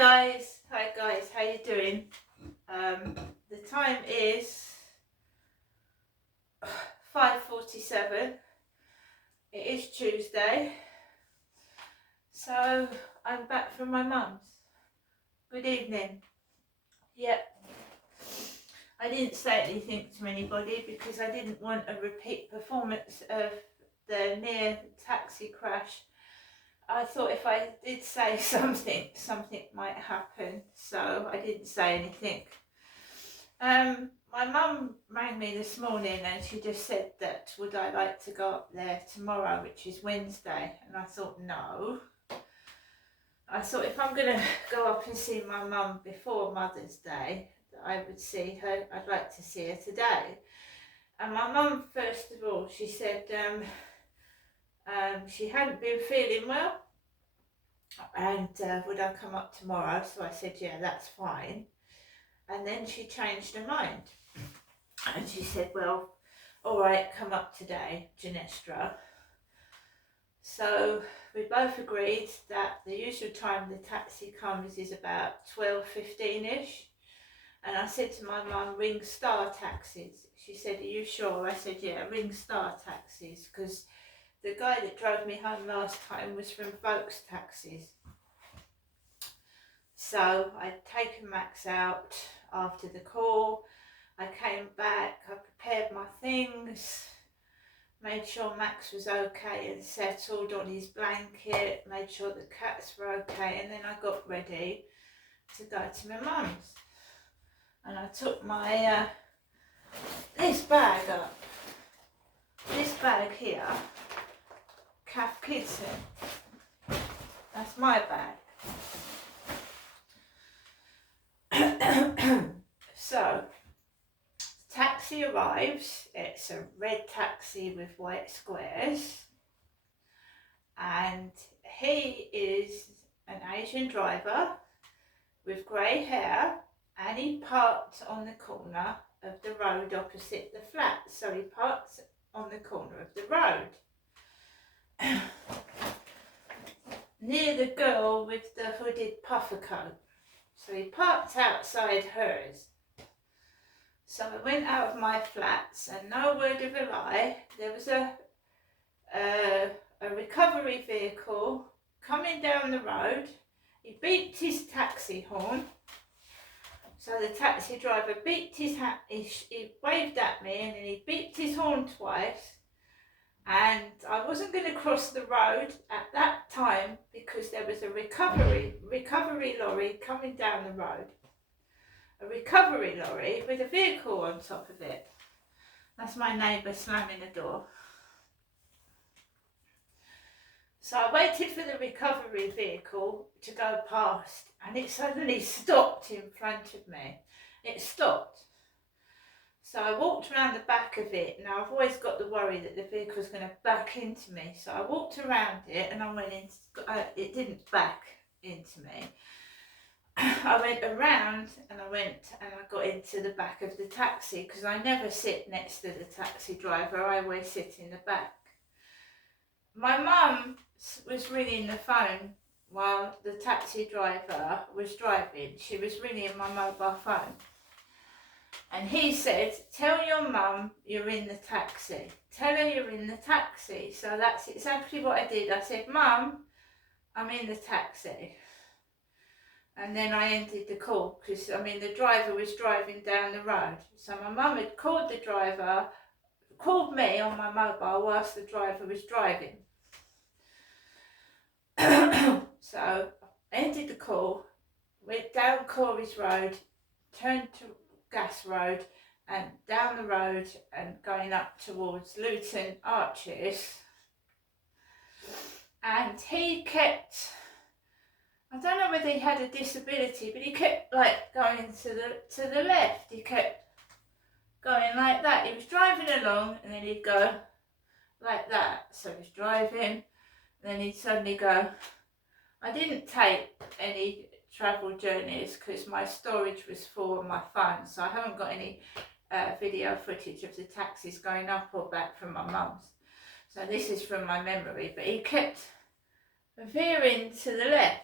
Hi guys, how you doing? The time is 5:47. It is Tuesday, so I'm back from my mum's. Good evening. Yep, I didn't say anything to anybody because I didn't want a repeat performance of the near taxi crash. I thought if I did say something might happen, so I didn't say anything. My mum rang me this morning and she just said that would I like to go up there tomorrow, which is Wednesday, and I thought no. I thought if I'm going to go up and see my mum before Mother's Day, that I would see her, I'd like to see her today. And my mum, first of all, she said she hadn't been feeling well and would I come up tomorrow, so I said yeah, that's fine. And then she changed her mind. And she said, well, all right, come up today, Genestra. So we both agreed that the usual time the taxi comes is about 12:15ish. And I said to my mum, ring Star Taxis. She said, are you sure? I said, yeah, ring Star Taxis, because the guy that drove me home last time was from Volks Taxis. So I'd taken Max out after the call. I came back, I prepared my things, made sure Max was okay and settled on his blanket, made sure the cats were okay, and then I got ready to go to my mum's. And I took my, this bag up. This bag here, Cath Kidston. That's my bag. So, taxi arrives. It's a red taxi with white squares, and he is an Asian driver with grey hair, and he parked on the corner of the road opposite the flat. So he parked on the corner of the road near the girl with the hooded puffer coat. So he parked outside hers. So I went out of my flats, and no word of a lie, there was a recovery vehicle coming down the road. He beeped his taxi horn. So the taxi driver beeped his hat, he waved at me, and then he beeped his horn twice. And I wasn't going to cross the road at that time because there was a recovery lorry coming down the road. A recovery lorry with a vehicle on top of it. That's my neighbour slamming the door. So I waited for the recovery vehicle to go past, and it suddenly stopped in front of me. It stopped. So I walked around the back of it. Now I've always got the worry that the vehicle's going to back into me. So I walked around it and I went in, it didn't back into me. I went around and I got into the back of the taxi, because I never sit next to the taxi driver, I always sit in the back. My mum was ringing the phone while the taxi driver was driving. She was ringing my mobile phone. And he said, tell your mum you're in the taxi. Tell her you're in the taxi. So that's exactly what I did. I said, Mum, I'm in the taxi. And then I ended the call because, the driver was driving down the road. So my mum had called the driver, called me on my mobile whilst the driver was driving. So I ended the call, went down Corey's Road, turned to Gas Road, and down the road and going up towards Luton Arches. And he kept, I don't know whether he had a disability, but he kept going to the left. He kept going like that. He was driving along and then he'd go like that. So he was driving and then he'd suddenly go. I didn't take any travel journeys because my storage was full on my phone, so I haven't got any video footage of the taxis going up or back from my mum's. So this is from my memory, but he kept veering to the left.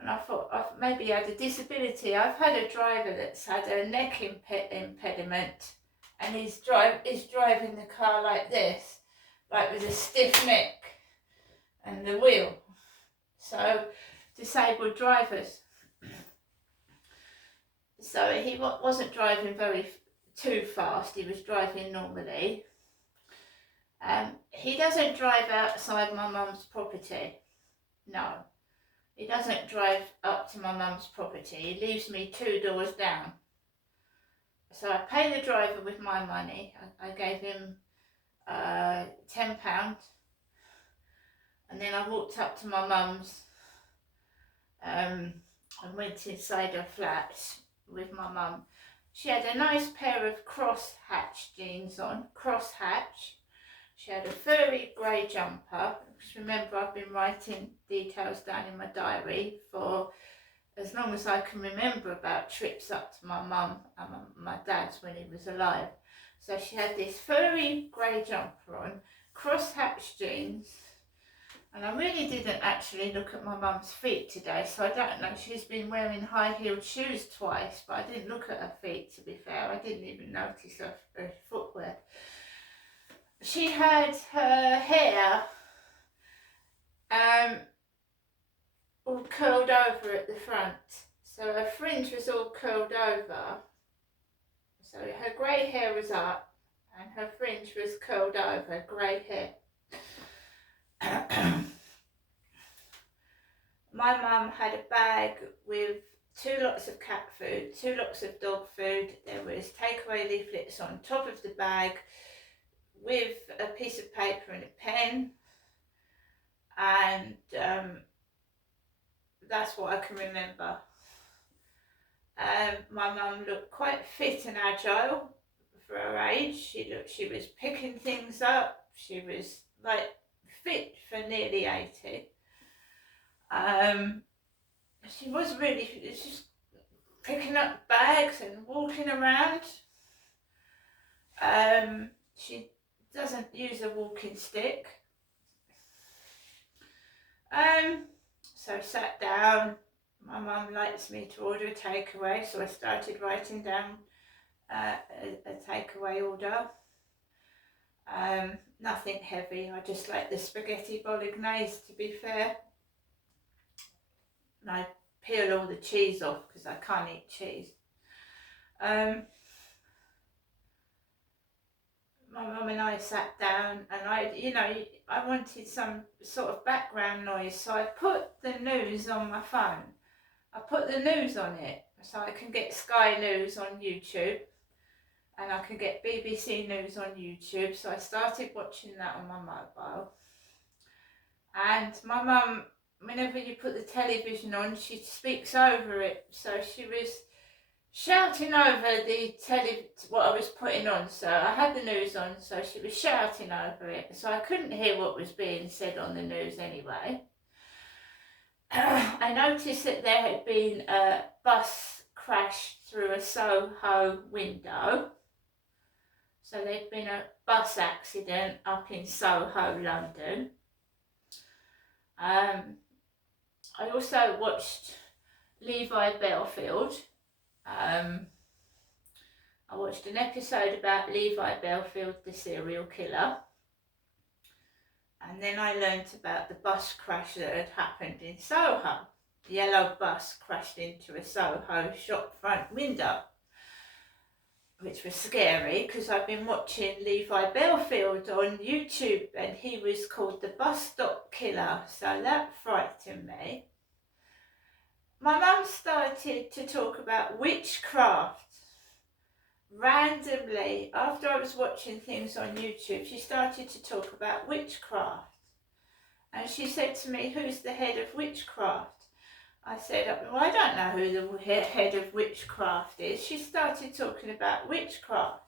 And I thought maybe he had a disability. I've had a driver that's had a neck impediment, and he's driving the car like this, like with a stiff neck and the wheel. So, disabled drivers. So he wasn't driving too fast. He was driving normally. He doesn't drive outside my mum's property. No. He doesn't drive up to my mum's property. He leaves me 2 doors down. So I pay the driver with my money. I gave him £10. And then I walked up to my mum's and went inside her flat with my mum. She had a nice pair of cross-hatch jeans on, cross-hatch. She had a furry grey jumper. Just remember, I've been writing details down in my diary for as long as I can remember about trips up to my mum and my dad's when he was alive. So she had this furry grey jumper on, cross-hatch jeans, and I really didn't actually look at my mum's feet today, so I don't know. She's been wearing high-heeled shoes twice, but I didn't look at her feet, to be fair. I didn't even notice her footwear. She had her hair all curled over at the front. So her fringe was all curled over. So her grey hair was up and her fringe was curled over, grey hair. My mum had a bag with 2 lots of cat food, 2 lots of dog food. There was takeaway leaflets on top of the bag with a piece of paper and a pen, and that's what I can remember. My mum looked quite fit and agile for her age. She was picking things up. She was like fit for nearly 80. She was really just picking up bags and walking around. She doesn't use a walking stick. So sat down. My mum likes me to order a takeaway, so I started writing down a takeaway order. Nothing heavy. I just like the spaghetti bolognese, to be fair. And I peel all the cheese off because I can't eat cheese. My mum and I sat down, and I wanted some sort of background noise, so I put the news on my phone. I put the news on it, so I can get Sky News on YouTube, and I can get BBC News on YouTube. So I started watching that on my mobile. And my mum, whenever you put the television on, she speaks over it. So she was shouting over what I was putting on. So I had the news on, so she was shouting over it. So I couldn't hear what was being said on the news anyway. I noticed that there had been a bus crashed through a Soho window. So there'd been a bus accident up in Soho, London. I also watched Levi Bellfield. I watched an episode about Levi Bellfield, the serial killer. And then I learnt about the bus crash that had happened in Soho. The yellow bus crashed into a Soho shop front window, which was scary because I've been watching Levi Bellfield on YouTube, and he was called the bus stop killer, so that frightened me. My mum started to talk about witchcraft. Randomly, after I was watching things on YouTube, she started to talk about witchcraft. And she said to me, "Who's the head of witchcraft?" I said, "Well, I don't know who the head of witchcraft is." She started talking about witchcraft.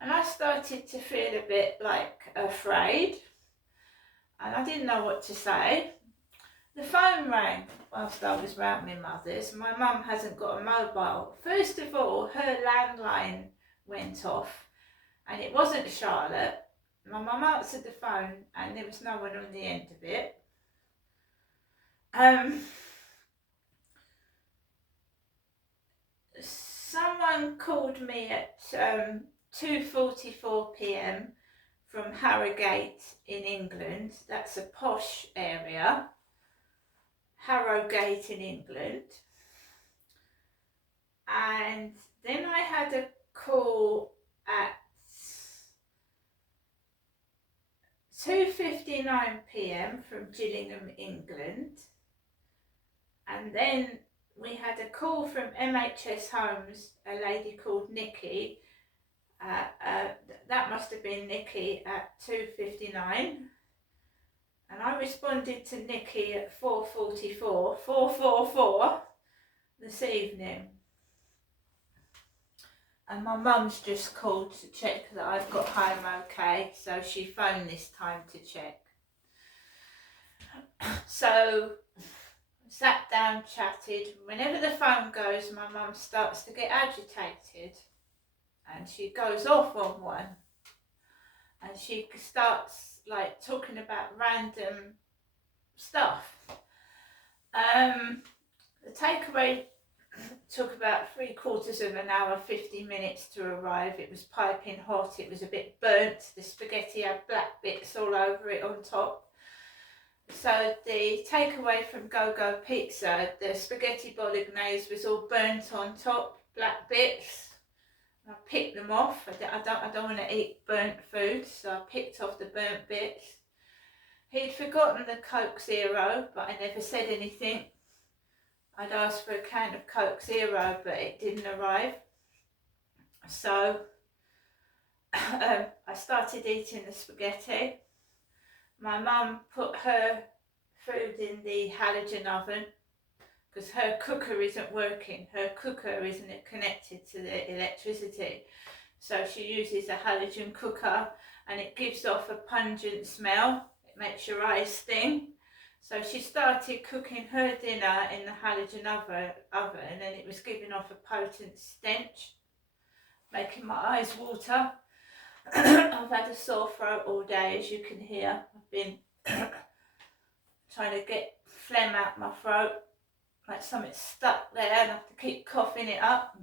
And I started to feel a bit like afraid. And I didn't know what to say. The phone rang whilst I was round my mother's. My mum hasn't got a mobile. First of all, her landline went off, and it wasn't Charlotte. My mum answered the phone, and there was no one on the end of it. someone called me at 2:44 p.m. from Harrogate in England. That's a posh area. Harrogate in England. And then I had a call at 2:59 p.m. from Gillingham, England. And then we had a call from MHS Homes, a lady called Nikki. That must have been Nikki at 2:59. And I responded to Nikki at 4:44 this evening. And my mum's just called to check that I've got home okay, so she phoned this time to check. So, sat down, chatted. Whenever the phone goes, my mum starts to get agitated. And she goes off on one. And she starts like talking about random stuff. The takeaway took about 3/4 of an hour, 50 minutes to arrive. It was piping hot, it was a bit burnt, the spaghetti had black bits all over it on top. So the takeaway from Go Go Pizza, the spaghetti bolognese was all burnt on top, black bits. I picked them off. I don't want to eat burnt food, so I picked off the burnt bits. He'd forgotten the Coke Zero, but I never said anything. I'd asked for a can of Coke Zero, but it didn't arrive. So I started eating the spaghetti. My mum put her food in the halogen oven because her cooker isn't working. Her cooker isn't connected to the electricity. So she uses a halogen cooker and it gives off a pungent smell. It makes your eyes sting. So she started cooking her dinner in the halogen oven and it was giving off a potent stench, making my eyes water. I've had a sore throat all day, as you can hear. I've been trying to get phlegm out my throat, like something stuck there, and I have to keep coughing it up.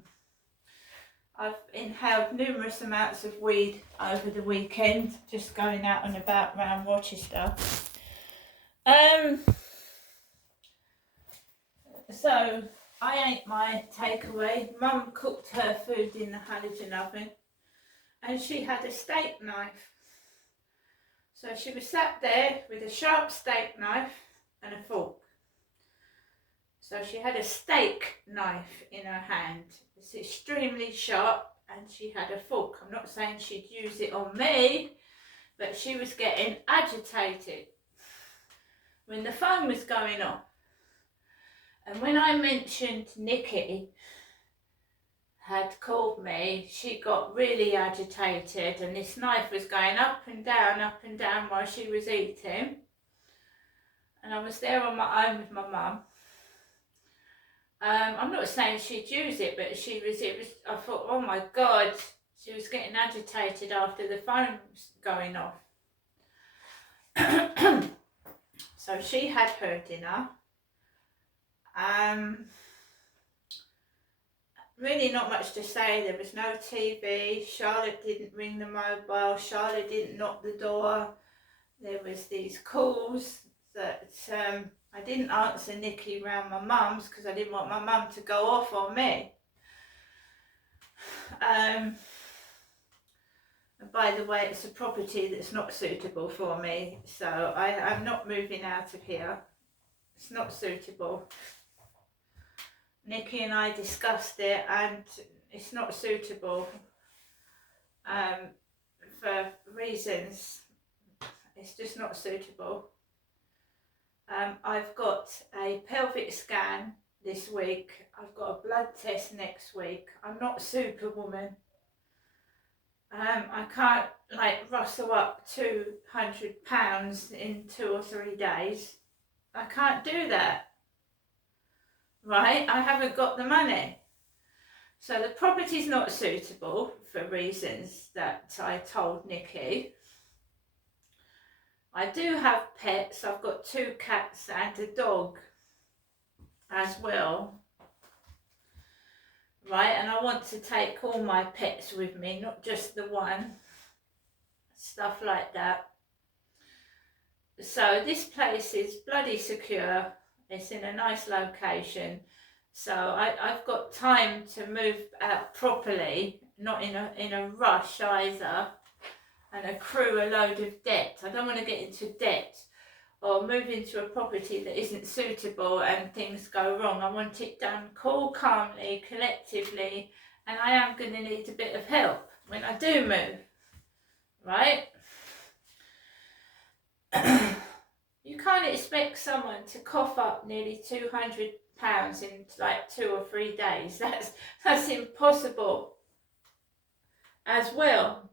I've inhaled numerous amounts of weed over the weekend, just going out and about around Rochester. So I ate my takeaway. Mum cooked her food in the halogen oven and she had a steak knife. So she was sat there with a sharp steak knife and a fork. So she had a steak knife in her hand. It's extremely sharp and she had a fork. I'm not saying she'd use it on me, but she was getting agitated when the phone was going off. And when I mentioned Nikki had called me, she got really agitated and this knife was going up and down while she was eating. And I was there on my own with my mum. I'm not saying she'd use it, but I thought, oh my God, she was getting agitated after the phone was going off. So she had her dinner. Really not much to say. There was no TV. Charlotte didn't ring the mobile. Charlotte didn't knock the door. There was these calls that I didn't answer Nikki round my mum's because I didn't want my mum to go off on me. And by the way, it's a property that's not suitable for me, so I'm not moving out of here. It's not suitable. Nikki and I discussed it and it's not suitable for reasons. It's just not suitable. I've got a pelvic scan this week. I've got a blood test next week. I'm not Superwoman. I can't like rustle up 200 pounds in 2 or 3 days. I can't do that. Right? I haven't got the money. So the property's not suitable for reasons that I told Nikki. I do have pets. I've got 2 cats and a dog as well. right? And I want to take all my pets with me, not just the one, stuff like that. So this place is bloody secure. It's in a nice location. So I've got time to move out properly, not in a rush either, and accrue a load of debt. I don't want to get into debt or move into a property that isn't suitable and things go wrong. I want it done cool, calmly, collectively, and I am going to need a bit of help when I do move, right? You can't expect someone to cough up nearly £200 in like 2 or 3 days. That's impossible as well.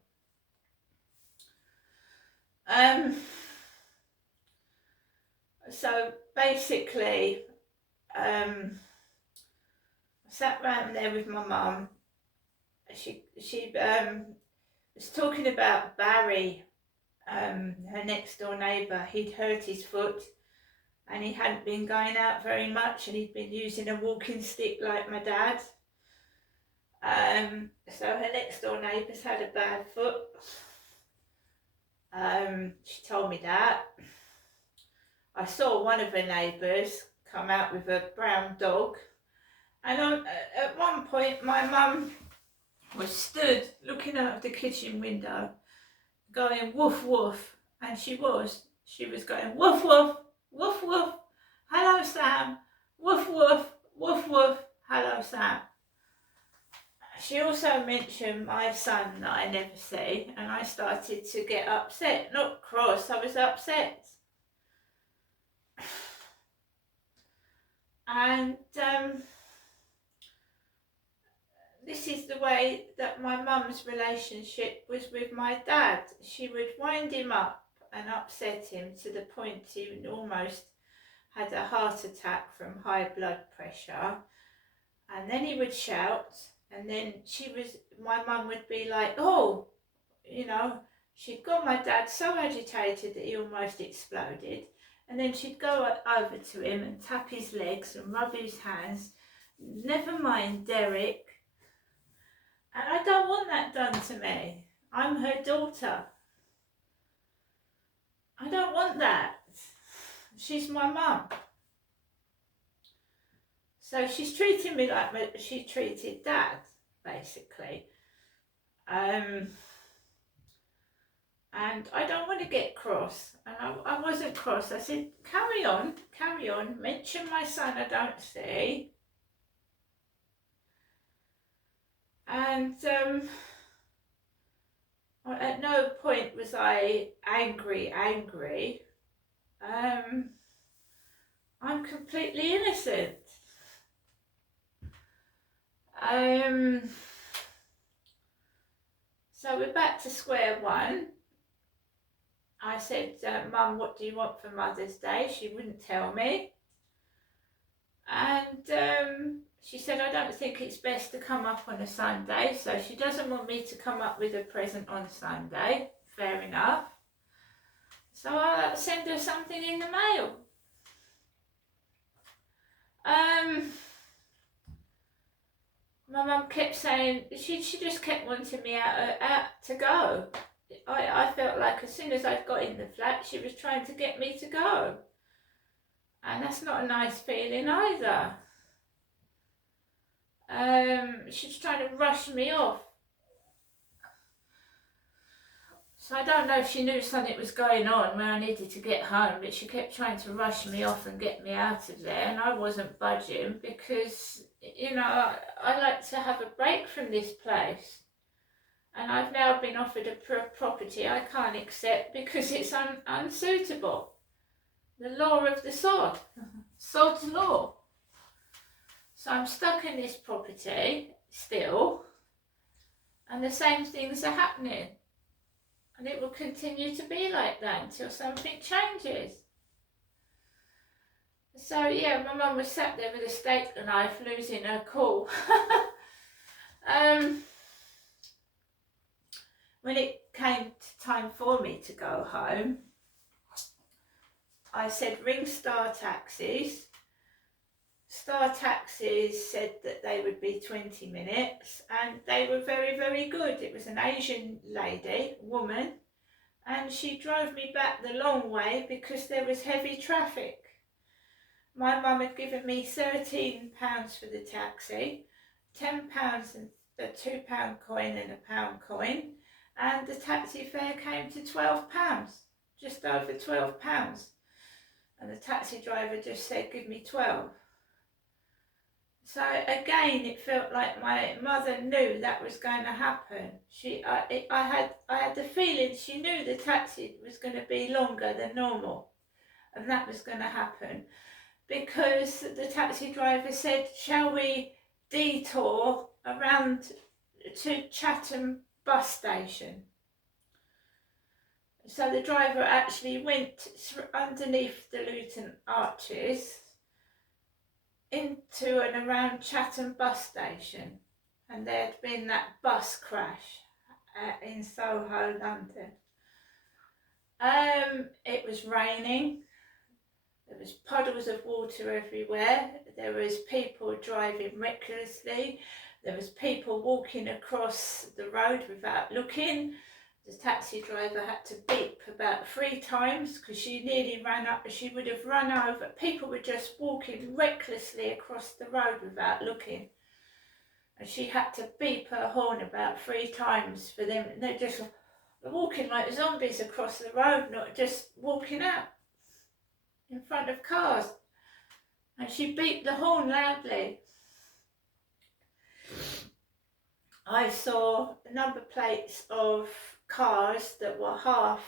So basically, I sat round there with my mum. She was talking about Barry, her next door neighbour. He'd hurt his foot and he hadn't been going out very much, and he'd been using a walking stick like my dad. So her next door neighbour's had a bad foot. She told me that. I saw one of her neighbours come out with a brown dog, and at one point my mum was stood looking out of the kitchen window going woof woof, and she was going woof woof, woof woof, hello Sam, woof woof, woof woof, hello Sam. She also mentioned my son that I never see, and I started to get upset, not cross, I was upset. And this is the way that my mum's relationship was with my dad. She would wind him up and upset him to the point he almost had a heart attack from high blood pressure. And then he would shout, and then my mum would be like, oh, you know, she'd got my dad so agitated that he almost exploded. And then she'd go over to him and tap his legs and rub his hands. Never mind, Derek. And I don't want that done to me. I'm her daughter. I don't want that. She's my mum. So she's treating me like she treated Dad, basically. And I don't want to get cross. And I wasn't cross. I said, carry on. Mention my son I don't see. And at no point was I angry. I'm completely innocent. So we're back to square one. I said, Mum, what do you want for Mother's Day? She wouldn't tell me. And she said, I don't think it's best to come up on a Sunday, so she doesn't want me to come up with a present on Sunday. Fair enough. So I'll send her something in the mail. My mum kept saying, she just kept wanting me out to go. I felt like as soon as I'd got in the flat, she was trying to get me to go. And that's not a nice feeling either. She's trying to rush me off. So I don't know if she knew something was going on when I needed to get home, but she kept trying to rush me off and get me out of there, and I wasn't budging because, you know, I like to have a break from this place. And I've now been offered a property I can't accept because it's unsuitable. The law of the sod. Sod's law. So I'm stuck in this property still, and the same things are happening. And it will continue to be like that until something changes. So yeah, my mum was sat there with a steak knife losing her cool. When it came time for me to go home, I said, ring Star Taxis, Star Taxis said that they would be 20 minutes, and they were very, very good. It was an Asian lady, woman, and she drove me back the long way because there was heavy traffic. My mum had given me £13 for the taxi, £10 and a £2 coin and a pound coin, and the taxi fare came to £12, just over £12. And the taxi driver just said, give me 12. So again, it felt like my mother knew that was going to happen. I had the feeling she knew the taxi was going to be longer than normal, and that was going to happen, because the taxi driver said, shall we detour around to Chatham bus station? So the driver actually went underneath the Luton Arches into and around Chatham bus station, and there had been that bus crash in Soho, London. It was raining. There was puddles of water everywhere. There was people driving recklessly. There was people walking across the road without looking. The taxi driver had to beep about 3 times because she nearly ran up. She would have run over. People were just walking recklessly across the road without looking. And she had to beep her horn about 3 times for them. They're just walking like zombies across the road, not just walking out in front of cars. And she beeped the horn loudly. I saw number plates of cars that were half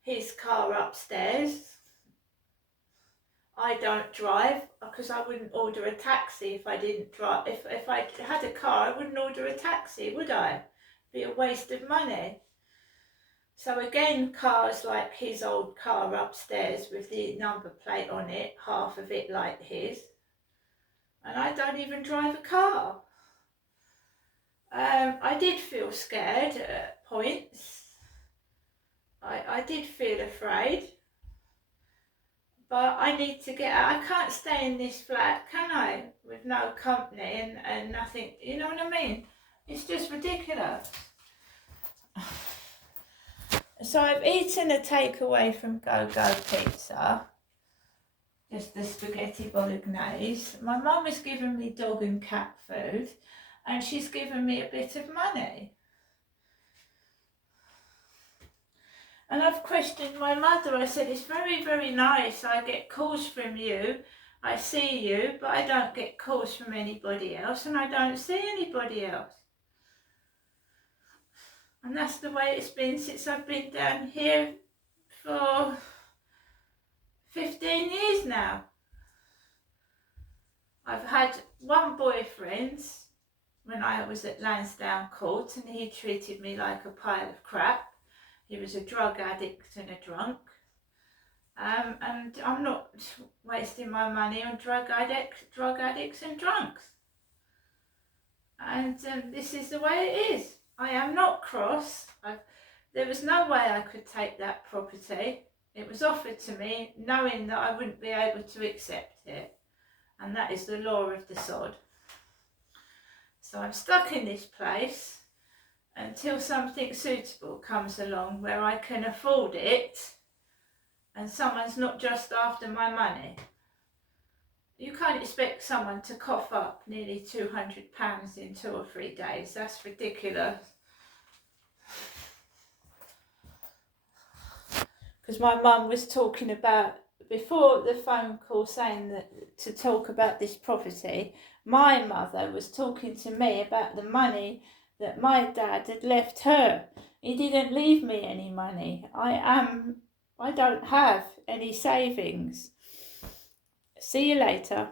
his car upstairs. I don't drive because I wouldn't order a taxi if I didn't drive. If I had a car, I wouldn't order a taxi, would I? It'd be a waste of money. So again, cars like his old car upstairs with the number plate on it, half of it like his. And I don't even drive a car. I did feel scared at points. I did feel afraid. But I need to get out. I can't stay in this flat, can I? With no company and nothing. You know what I mean? It's just ridiculous. So I've eaten a takeaway from Go Go Pizza. Just the spaghetti bolognese. My mum has given me dog and cat food, and she's given me a bit of money. And I've questioned my mother. I said, it's very, very nice. I get calls from you. I see you, but I don't get calls from anybody else, and I don't see anybody else. And that's the way it's been since I've been down here for 15 years now. I've had one boyfriend when I was at Lansdowne Court, and he treated me like a pile of crap. He was a drug addict and a drunk. And I'm not wasting my money on drug addicts and drunks. And this is the way it is. I am not cross. There was no way I could take that property. It was offered to me knowing that I wouldn't be able to accept it. And that is the law of the sod. So I'm stuck in this place until something suitable comes along where I can afford it and someone's not just after my money. You can't expect someone to cough up nearly £200 in 2 or 3 days. That's ridiculous. Because my mum was talking about, before the phone call saying that to talk about this property, my mother was talking to me about the money that my dad had left her. He didn't leave me any money. I don't have any savings. See you later.